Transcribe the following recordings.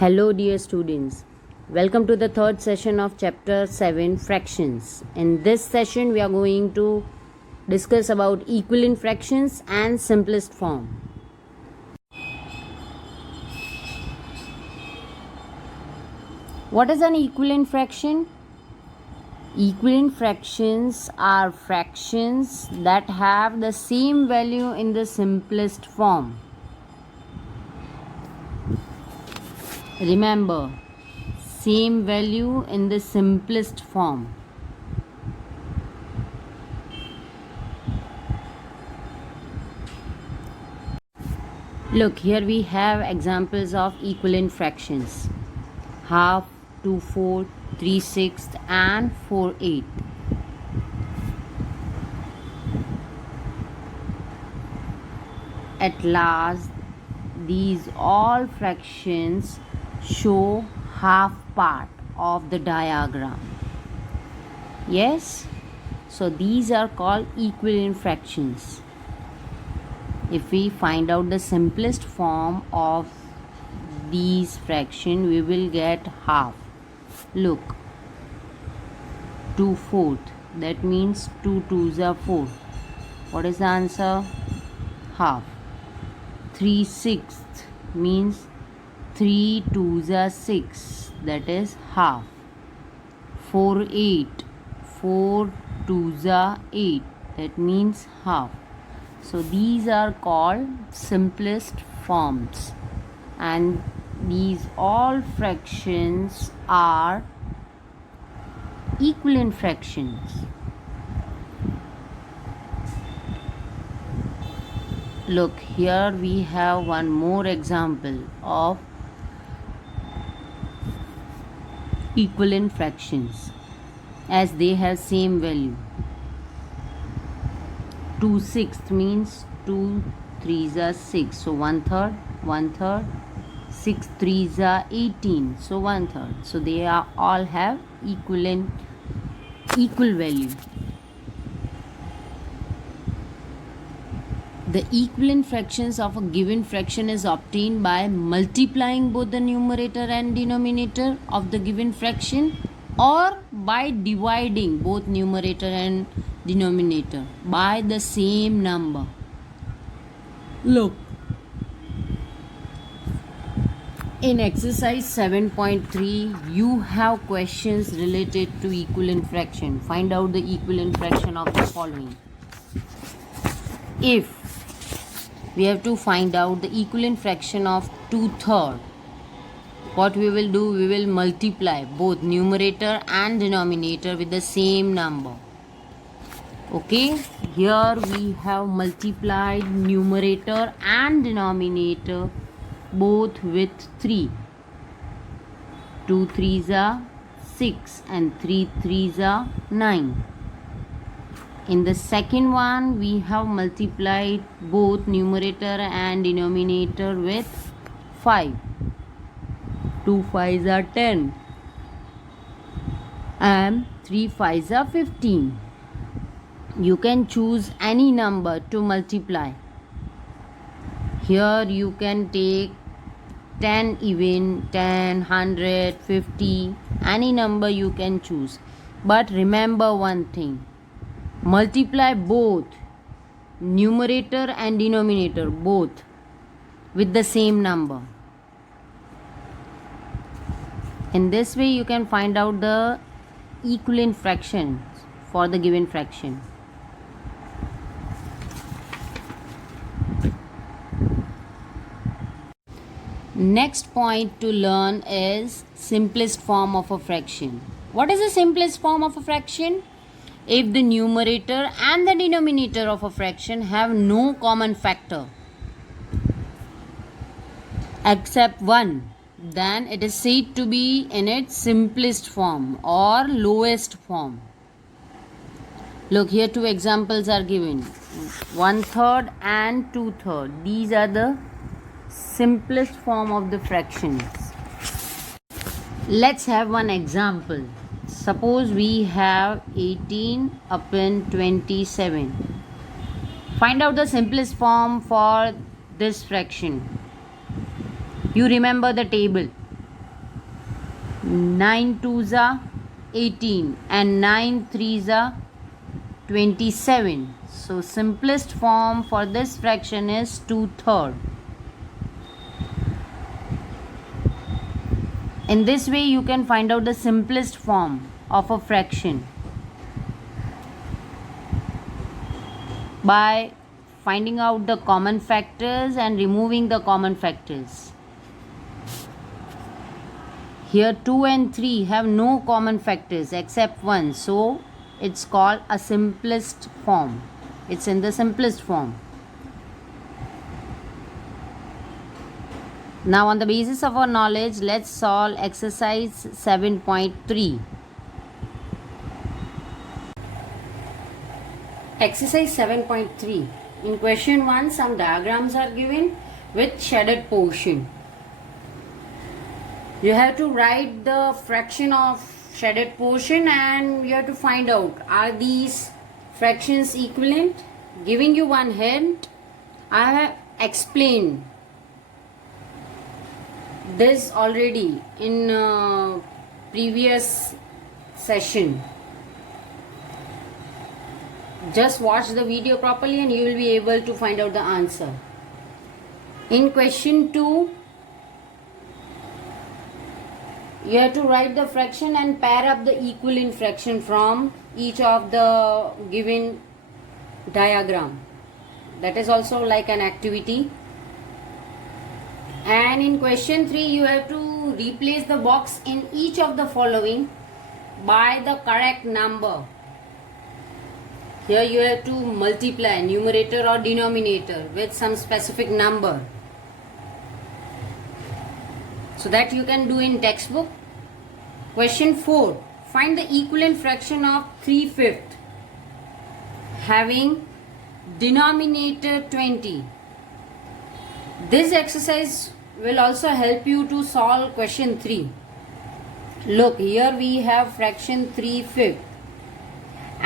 Hello, dear students. Welcome to the third session of Chapter 7 Fractions. In this session, we are going to discuss about equivalent fractions and simplest form. What is an equivalent fraction? Equivalent fractions are fractions that have the same value in the simplest form. Remember, same value in the simplest form. Look, here we have examples of equivalent fractions. Half, 2/4, 3/6 and 4/8. At last, these all fractions show half part of the diagram. Yes, so these are called equivalent fractions. If we find out the simplest form of these fraction, we will get half. Look, 2/4, that means 2 2s are 4. What is the answer? Half. 3/6 means 3 2s are 6, that is half. 4/8, 4 2s are 8, that means half. So these are called simplest forms, and these all fractions are equivalent fractions. Look, here we have one more example of equivalent fractions as they have same value. 2/6 means 2 3s are 6, so 1/3, 1/3. 6 3s are 18, so 1/3. So they are all have equal value. The equivalent fractions of a given fraction is obtained by multiplying both the numerator and denominator of the given fraction, or by dividing both numerator and denominator by the same number. Look, in exercise 7.3, you have questions related to equivalent fraction. Find out the equivalent fraction of the following. If we have to find out the equivalent fraction of 2/3, what we will do, we will multiply both numerator and denominator with the same number. Okay, here we have multiplied numerator and denominator both with 3. 2 3s are 6 and 3 3s are 9. In the second one, we have multiplied both numerator and denominator with 5. 2 5s are 10 and 3 5s are 15. You can choose any number to multiply. Here you can take 10 even, 10, 100, 50, any number you can choose. But remember one thing, multiply both numerator and denominator both with the same number. In this way you can find out the equivalent fractions for the given fraction. Next point to learn is simplest form of a fraction. What is the simplest form of a fraction? If the numerator and the denominator of a fraction have no common factor except 1, then it is said to be in its simplest form or lowest form. Look, here two examples are given, 1/3 and 2/3. These are the simplest form of the fractions. Let's have one example. Suppose we have 18 upon 27. Find out the simplest form for this fraction. You remember the table. 9 2s are 18 and 9 3s are 27. So simplest form for this fraction is 2/3. In this way you can find out the simplest form of a fraction by finding out the common factors and removing the common factors. Here 2 and 3 have no common factors except 1, so it's called a simplest form. It's in the simplest form. Now on the basis of our knowledge, let's solve exercise 7.3. Exercise 7.3. In question 1, some diagrams are given with shaded portion. You have to write the fraction of shaded portion and you have to find out, are these fractions equivalent? Giving you one hint, I have explained this already in previous session. Just watch the video properly and you will be able to find out the answer. In question 2, you have to write the fraction and pair up the equivalent fraction from each of the given diagram. That is also like an activity. And in question 3, you have to replace the box in each of the following by the correct number. Here you have to multiply numerator or denominator with some specific number. So that you can do in textbook. Question 4. Find the equivalent fraction of 3/5 having denominator 20. This exercise will also help you to solve question 3. Look, here we have fraction 3/5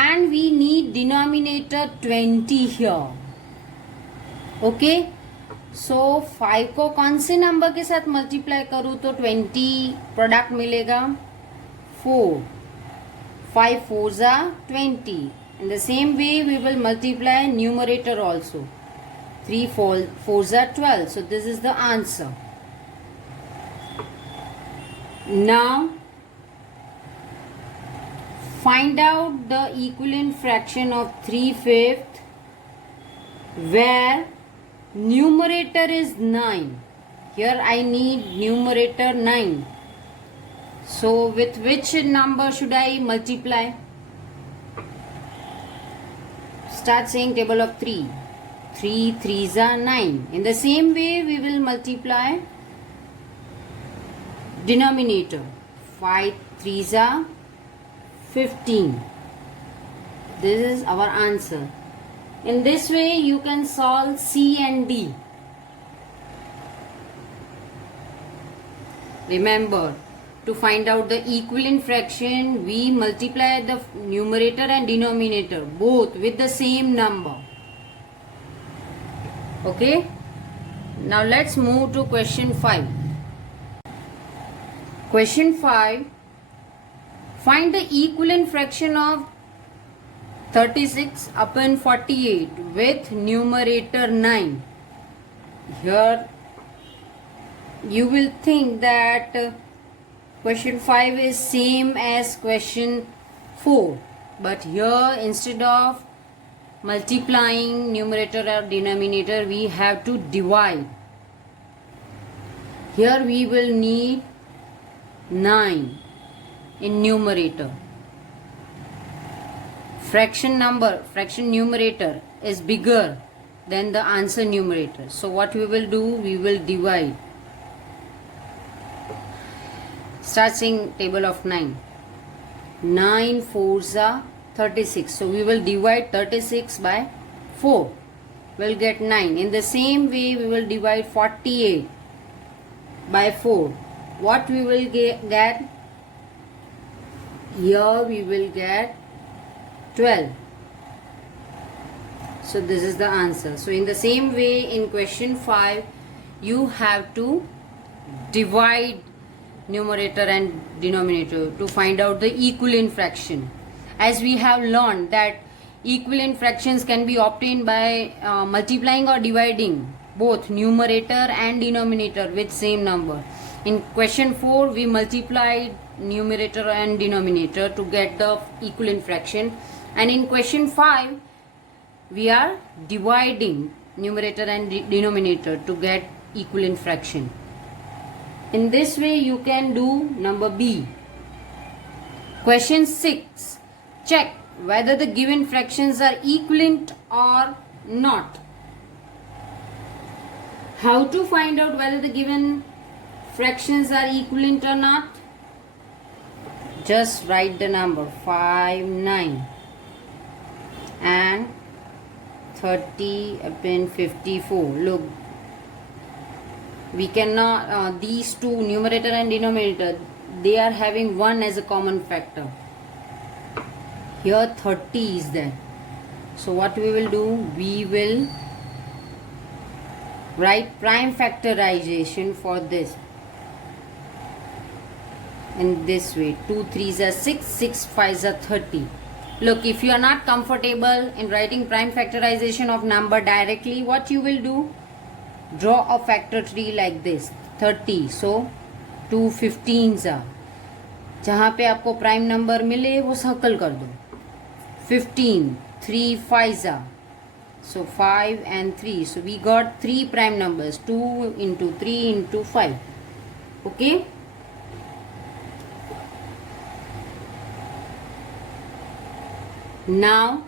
and we need denominator 20 here. Okay. सो 5 को कौन से number के साथ multiply करूँ तो 20 product मिलेगा 4. 5 4s are 20. In the same way we will multiply numerator also. 3 4s are 12. So this is the answer. Now find out the equivalent fraction of 3/5 where numerator is 9. Here I need numerator 9. So with which number should I multiply? Start saying table of 3. 3 3s are 9. In the same way we will multiply denominator. 5 3s are 15. This is our answer. In this way you can solve C and D. Remember, to find out the equivalent fraction, we multiply the numerator and denominator both with the same number. Okay? Now let's move to question 5. Question 5. Find the equivalent fraction of 36 upon 48 with numerator 9. Here you will think that question 5 is same as question 4, but here instead of multiplying numerator or denominator we have to divide. Here we will need 9 in numerator. Fraction numerator is bigger than the answer numerator. So what we will do, we will divide. Start saying table of 9. 9 4s are 36. So we will divide 36 by 4. We'll get 9. In the same way we will divide 48 by 4. What we will get? Here we will get 12. So this is the answer. So in the same way in question 5 you have to divide numerator and denominator to find out the equivalent fraction. As we have learned that equivalent fractions can be obtained by multiplying or dividing both numerator and denominator with same number. In question 4 we multiplied numerator and denominator to get the equivalent fraction, and in question 5 we are dividing numerator and denominator to get equivalent fraction. In this way you can do number B. Question 6. Check whether the given fractions are equivalent or not. How to find out whether the given fractions are equivalent or not? Just write the number 5, 9 and 30 upon 54. Look, we cannot, these two, numerator and denominator, they are having 1 as a common factor. Here 30 is there. So what we will do? We will write prime factorization for this in this way. 2 3s are 6, 6 5s are 30. Look, if you are not comfortable in writing prime factorization of number directly, what you will do? Draw a factor tree like this. 30, so 2 15s are, जहाँ पे आपको prime number मिले वो circle कर दो. 15, 3 5s are, so 5 and 3, so we got 3 prime numbers, 2 into 3 into 5. Okay. Now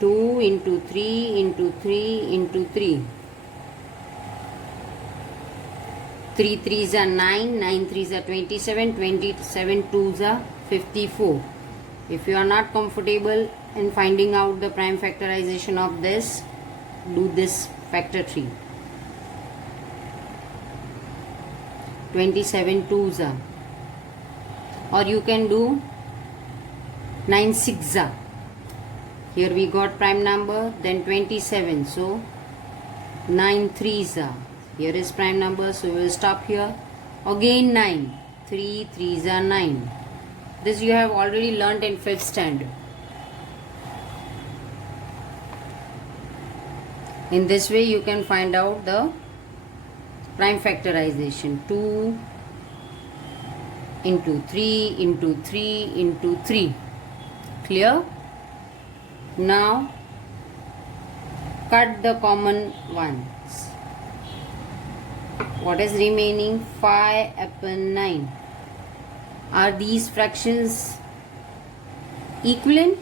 2 into 3 into 3 into 3. 3 3s are 9, 9 3s are 27, 27 2s are 54. If you are not comfortable in finding out the prime factorization of this, do this factor tree. 27 2s are, or you can do 9 6s are. Here we got prime number, then 27, so 9 3s are. Here is prime number, so we will stop here. Again 9, 3 3s are 9. This you have already learnt in 5th standard. In this way you can find out the prime factorization. 2 into 3 into 3 into 3. Clear? Now cut the common ones. What is remaining? 5 upon 9. Are these fractions equivalent?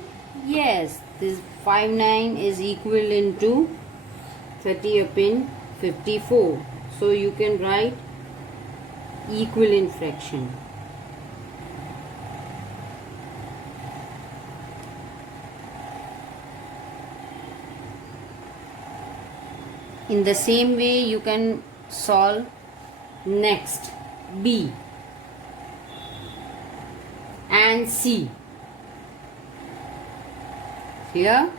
Yes, this 5 9 is equivalent to 30 upon 54. So you can write equivalent fraction. In the same way you can solve next B and C. Here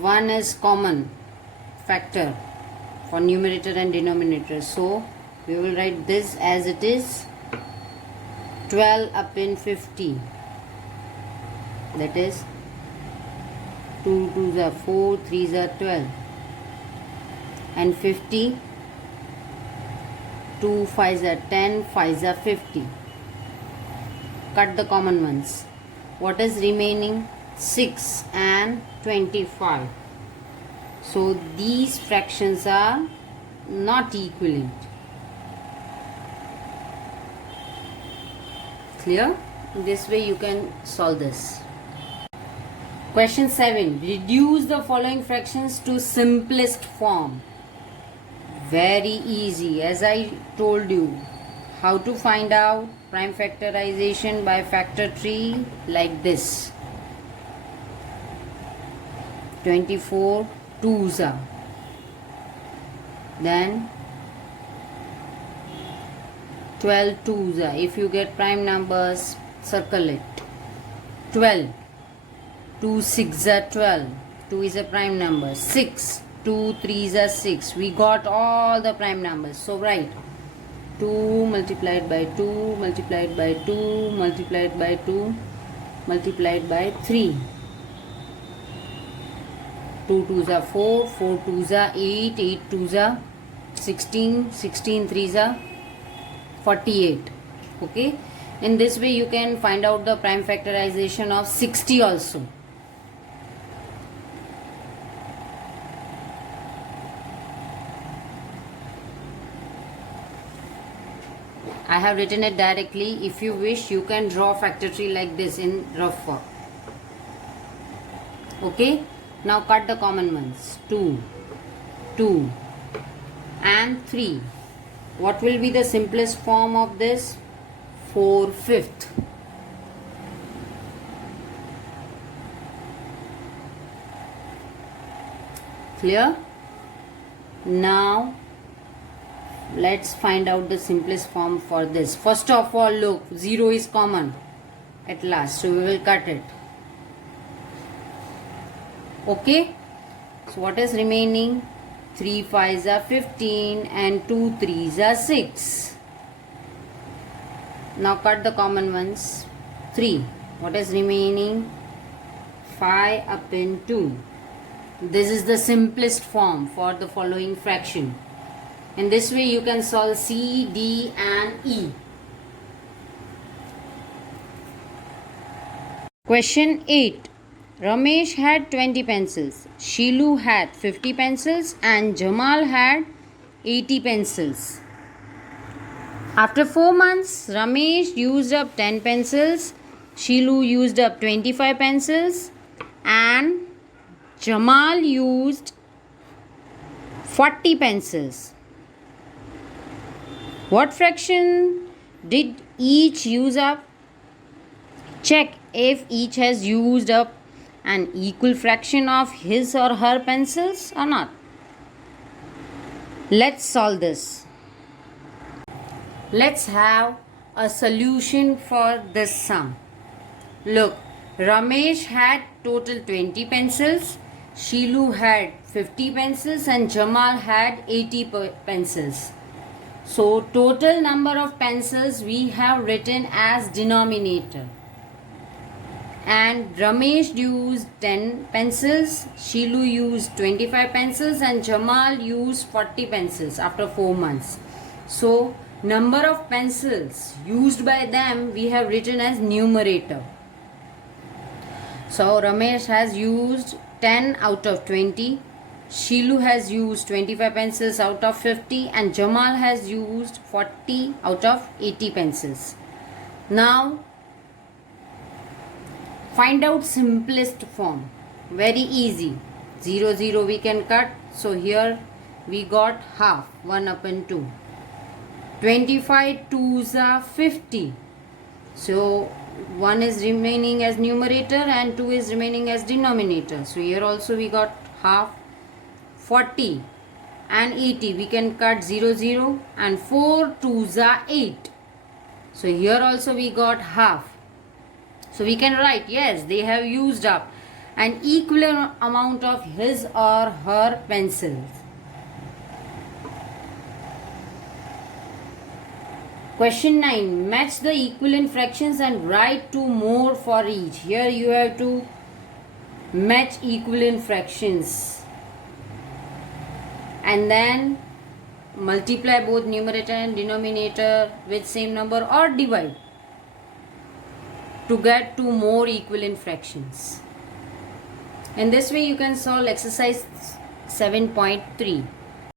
one is common factor for numerator and denominator, so we will write this as it is, 12 upon 50, that is 2 2s are 4, 3s are 12, and 50, 2 5s are 10, 5s are 50. Cut the common ones. What is remaining? 6 and 25. So these fractions are not equivalent. Clear? This way you can solve this. Question 7. Reduce the following fractions to simplest form. Very easy. As I told you, how to find out prime factorization by factor tree like this. 24 2s are. Then 12 2s are. If you get prime numbers, circle it. 12. 2 6 are 12. 2 is a prime number. 6. 2 3 are 6. We got all the prime numbers. So write 2 multiplied by 2 multiplied by 2 multiplied by 2 multiplied by 3. 2 2s are 4. 4 2s are 8. 8 2s are 16. 16 3s are 48. Okay. In this way you can find out the prime factorization of 60 also. I have written it directly. If you wish, you can draw factor tree like this in rough work. Okay. Now cut the common ones. 2, 2 and 3. What will be the simplest form of this? 4/5. Clear? Now let's find out the simplest form for this. First of all, look, 0 is common at last, so we will cut it. Okay, so what is remaining? 3 5s are 15 and 2 3s are 6. Now cut the common ones. 3. What is remaining? 5 up in 2. This is the simplest form for the following fraction. In this way you can solve C, D and E. Question 8. Ramesh had 20 pencils, Shilu had 50 pencils and Jamal had 80 pencils. After 4 months, Ramesh used up 10 pencils, Shilu used up 25 pencils and Jamal used 40 pencils. What fraction did each use up? Check if each has used up an equal fraction of his or her pencils or not. Let's solve this. Let's have a solution for this sum. Look, Ramesh had total 20 pencils, Shilu had 50 pencils and Jamal had 80 pencils. So total number of pencils we have written as denominator. And Ramesh used 10 pencils, Shilu used 25 pencils and Jamal used 40 pencils after 4 months. So number of pencils used by them we have written as numerator. So Ramesh has used 10 out of 20, Shilu has used 25 pencils out of 50 and Jamal has used 40 out of 80 pencils. Now find out simplest form. Very easy. 0 0 we can cut. So here we got half, 1 upon 2. 25 2s are 50. So 1 is remaining as numerator and 2 is remaining as denominator. So here also we got half. 40 and 80 we can cut 0 0 and 4 2s are 8. So here also we got half. So we can write, yes, they have used up an equal amount of his or her pencils. Question 9. Match the equivalent fractions and write 2 more for each. Here you have to match equivalent fractions and then multiply both numerator and denominator with same number or divide to get 2 more equivalent fractions. In this way you can solve exercise 7.3.